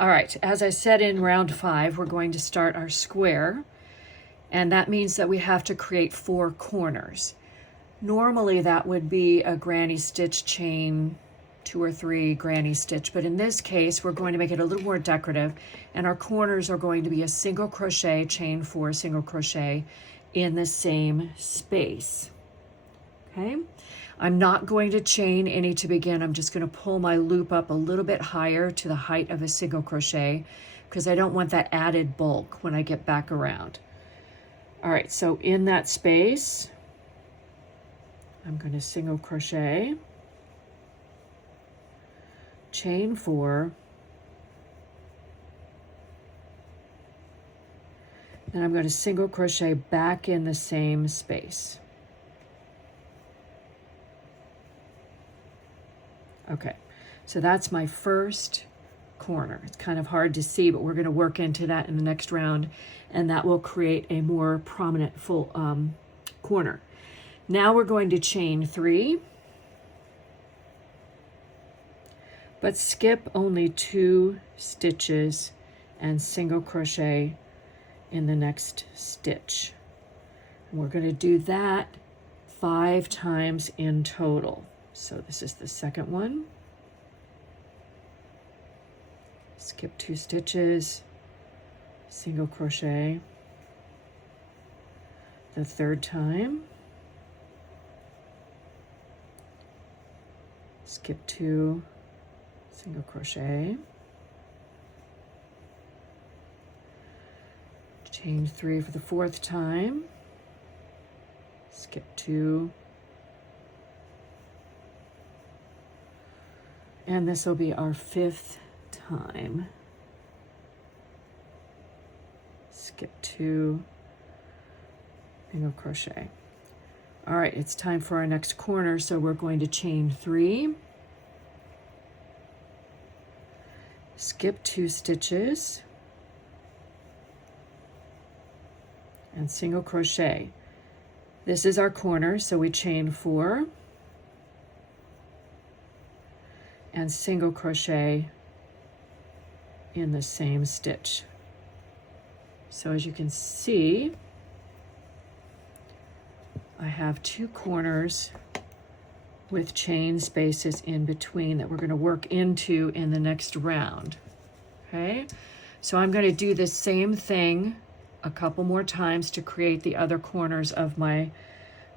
All right, as I said in round 5, we're going to start our square, and that means that we have to create 4 corners. Normally that would be a granny stitch chain 2 or 3 granny stitch, but in this case we're going to make it a little more decorative, and our corners are going to be a single crochet, chain 4, single crochet in the same space. Okay, I'm not going to chain any to begin. I'm just going to pull my loop up a little bit higher to the height of a single crochet because I don't want that added bulk when I get back around. All right, so in that space I'm going to single crochet, chain 4, then I'm going to single crochet back in the same space. Okay, so that's my first corner. It's kind of hard to see, but we're going to work into that in the next round, and that will create a more prominent full corner. Now we're going to chain 3, but skip only 2 stitches and single crochet in the next stitch. And we're going to do that 5 times in total. So this is the second one. Skip 2 stitches, single crochet. The third time, skip 2, single crochet. Chain 3 for the 4th time, skip 2, and this will be our 5th time. Skip 2, single crochet. All right, it's time for our next corner, so we're going to chain 3, skip 2 stitches, and single crochet. This is our corner, so we chain 4 and single crochet in the same stitch. So as you can see, I have 2 corners with chain spaces in between that we're going to work into in the next round. Okay, so I'm going to do the same thing a couple more times to create the other corners of my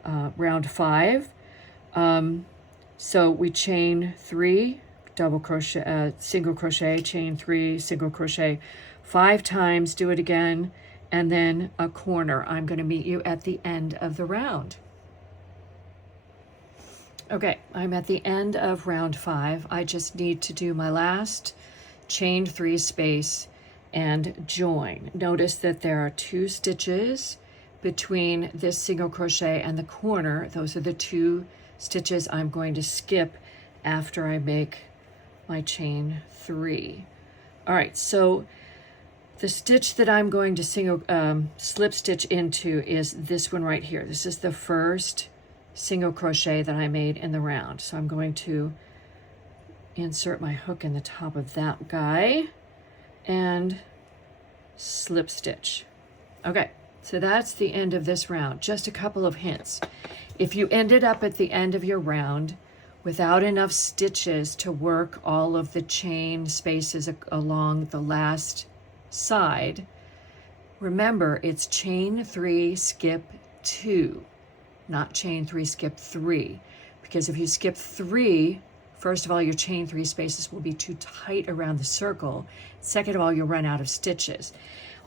round 5. So we chain 3, double crochet, single crochet, chain 3, single crochet 5 times, do it again, and then a corner. I'm going to meet you at the end of the round. Okay, I'm at the end of round 5. I just need to do my last chain 3 space and join. Notice that there are 2 stitches between this single crochet and the corner. Those are the 2 stitches I'm going to skip after I make my chain 3. All right, so the stitch that I'm going to single slip stitch into is this one right here. This is the first single crochet that I made in the round. So I'm going to insert my hook in the top of that guy and slip stitch. Okay, so that's the end of this round. Just a couple of hints. If you ended up at the end of your round without enough stitches to work all of the chain spaces along the last side, remember it's chain 3, skip 2, not chain 3, skip 3. Because if you skip 3, first of all, your chain 3 spaces will be too tight around the circle. Second of all, you'll run out of stitches.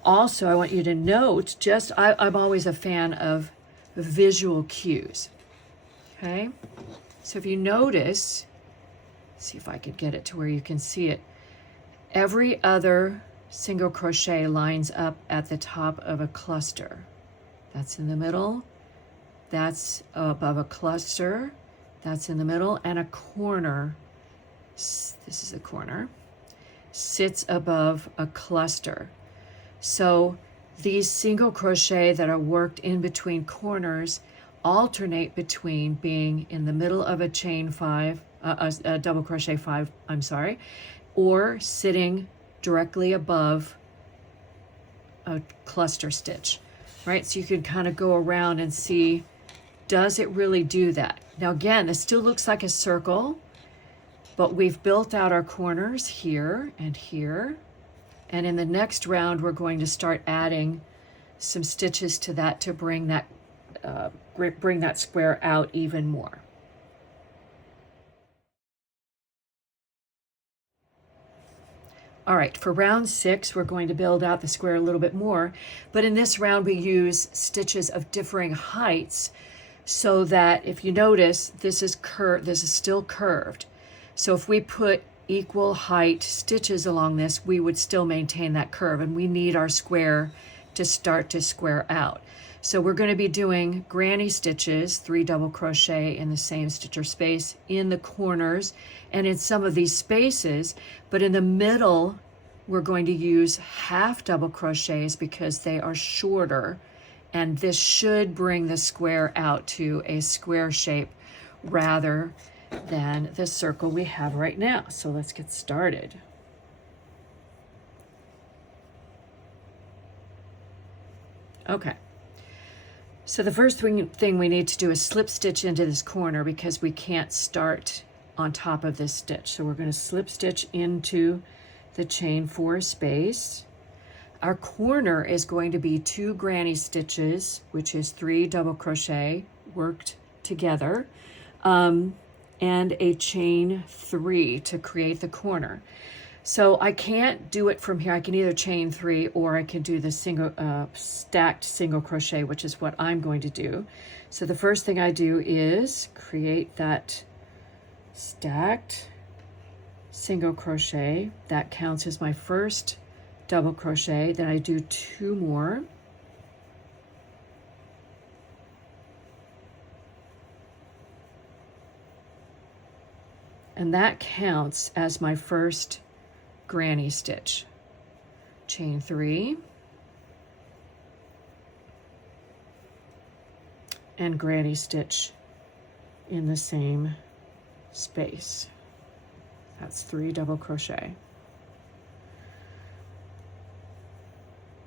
Also, I want you to note, I'm always a fan of visual cues. Okay? So if you notice, see if I could get it to where you can see it. Every other single crochet lines up at the top of a cluster. That's in the middle. That's above a cluster. That's in the middle, and a corner, this is a corner, sits above a cluster. So these single crochet that are worked in between corners alternate between being in the middle of a chain 5, a double crochet 5, or sitting directly above a cluster stitch, right? So you can kind of go around and see, does it really do that? Now again, this still looks like a circle, but we've built out our corners here and here. And in the next round, we're going to start adding some stitches to that to bring that square out even more. All right, for round 6, we're going to build out the square a little bit more, but in this round we use stitches of differing heights so that if you notice, this is still curved. So if we put equal height stitches along this, we would still maintain that curve, and we need our square to start to square out. So we're going to be doing granny stitches, 3 double crochet in the same stitch or space in the corners and in some of these spaces, but in the middle we're going to use half double crochets because they are shorter, and this should bring the square out to a square shape rather than the circle we have right now. So let's get started. Okay. So the first thing we need to do is slip stitch into this corner because we can't start on top of this stitch. So we're going to slip stitch into the chain 4 space. Our corner is going to be 2 granny stitches, which is 3 double crochet worked together, and a chain 3 to create the corner. So I can't do it from here. I can either chain 3 or I can do the stacked single crochet, which is what I'm going to do. So the first thing I do is create that stacked single crochet. That counts as my first double crochet. Then I do 2 more. And that counts as my first granny stitch. Chain 3 and granny stitch in the same space. That's 3 double crochet.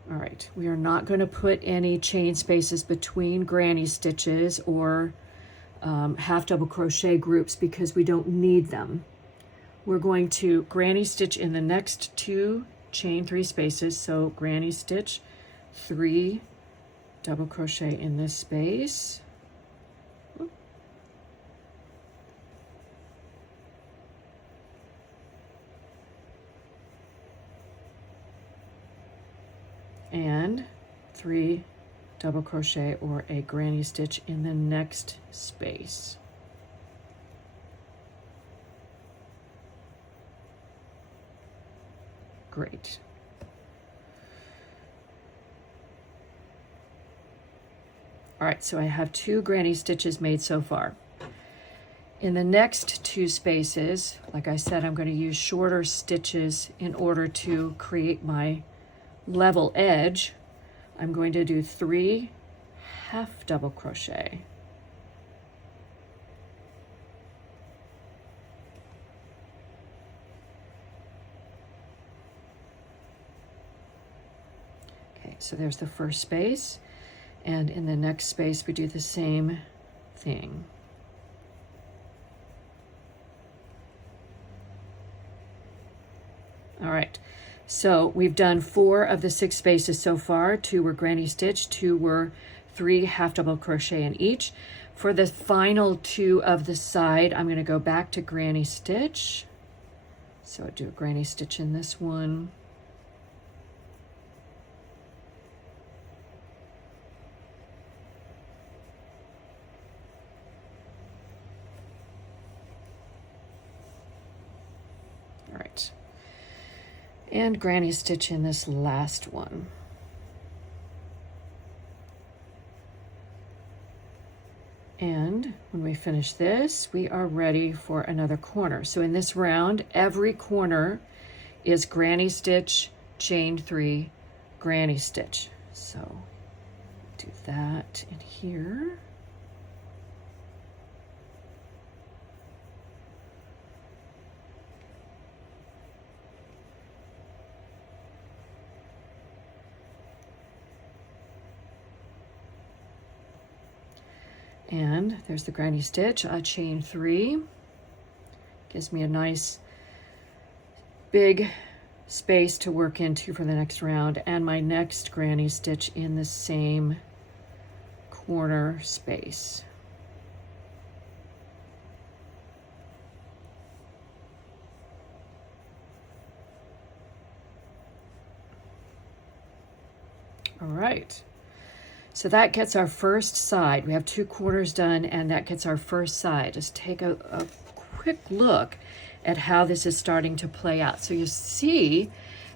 All right, we are not going to put any chain spaces between granny stitches or half double crochet groups because we don't need them. We're going to granny stitch in the next 2 chain 3 spaces. So granny stitch, 3 double crochet in this space. And 3 double crochet or a granny stitch in the next space. Great. All right, so I have 2 granny stitches made so far. In the next 2 spaces, like I said, I'm going to use shorter stitches in order to create my level edge. I'm going to do 3 half double crochet. So there's the first space, and in the next space we do the same thing. All right, so we've done 4 of the 6 spaces so far. 2 were granny stitch, 2 were 3 half double crochet in each. For the final 2 of the side, I'm going to go back to granny stitch. So I do a granny stitch in this one. All right, and granny stitch in this last one. And when we finish this, we are ready for another corner. So in this round, every corner is granny stitch, chain 3, granny stitch. So do that in here. And there's the granny stitch. I chain 3. Gives me a nice big space to work into for the next round, and my next granny stitch in the same corner space. All right, so that gets our first side. We have 2 corners done, and that gets our first side. Just take a quick look at how this is starting to play out. So you see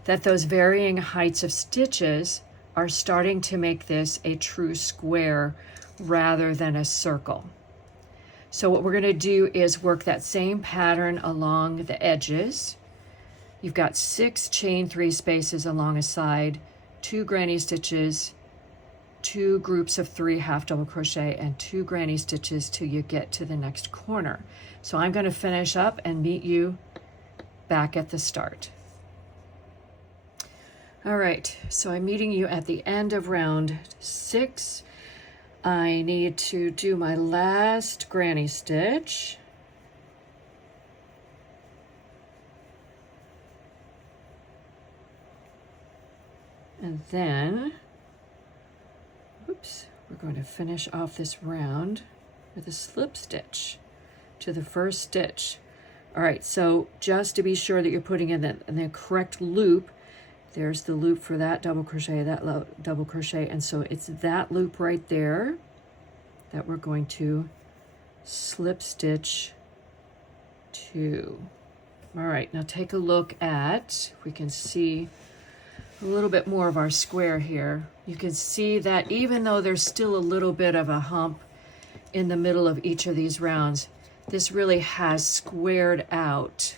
that those varying heights of stitches are starting to make this a true square rather than a circle. So what we're going to do is work that same pattern along the edges. You've got 6 chain 3 spaces along a side, 2 granny stitches, 2 groups of 3 half double crochet, and 2 granny stitches till you get to the next corner. So I'm going to finish up and meet you back at the start. All right, so I'm meeting you at the end of round 6. I need to do my last granny stitch. And then, oops, we're going to finish off this round with a slip stitch to the first stitch. All right, so just to be sure that you're putting in the correct loop, there's the loop for that double crochet, that double crochet, and so it's that loop right there that we're going to slip stitch to. All right, now take a look at, if we can see a little bit more of our square here. You can see that even though there's still a little bit of a hump in the middle of each of these rounds, this really has squared out.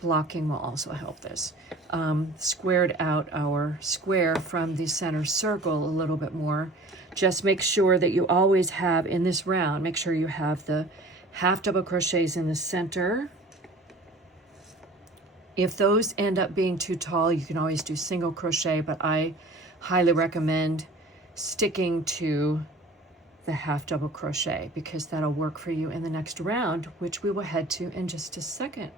Blocking will also help this. Squared out our square from the center circle a little bit more. Just make sure that you always have in this round, make sure you have the half double crochets in the center. If those end up being too tall, you can always do single crochet, but I highly recommend sticking to the half double crochet because that'll work for you in the next round, which we will head to in just a second.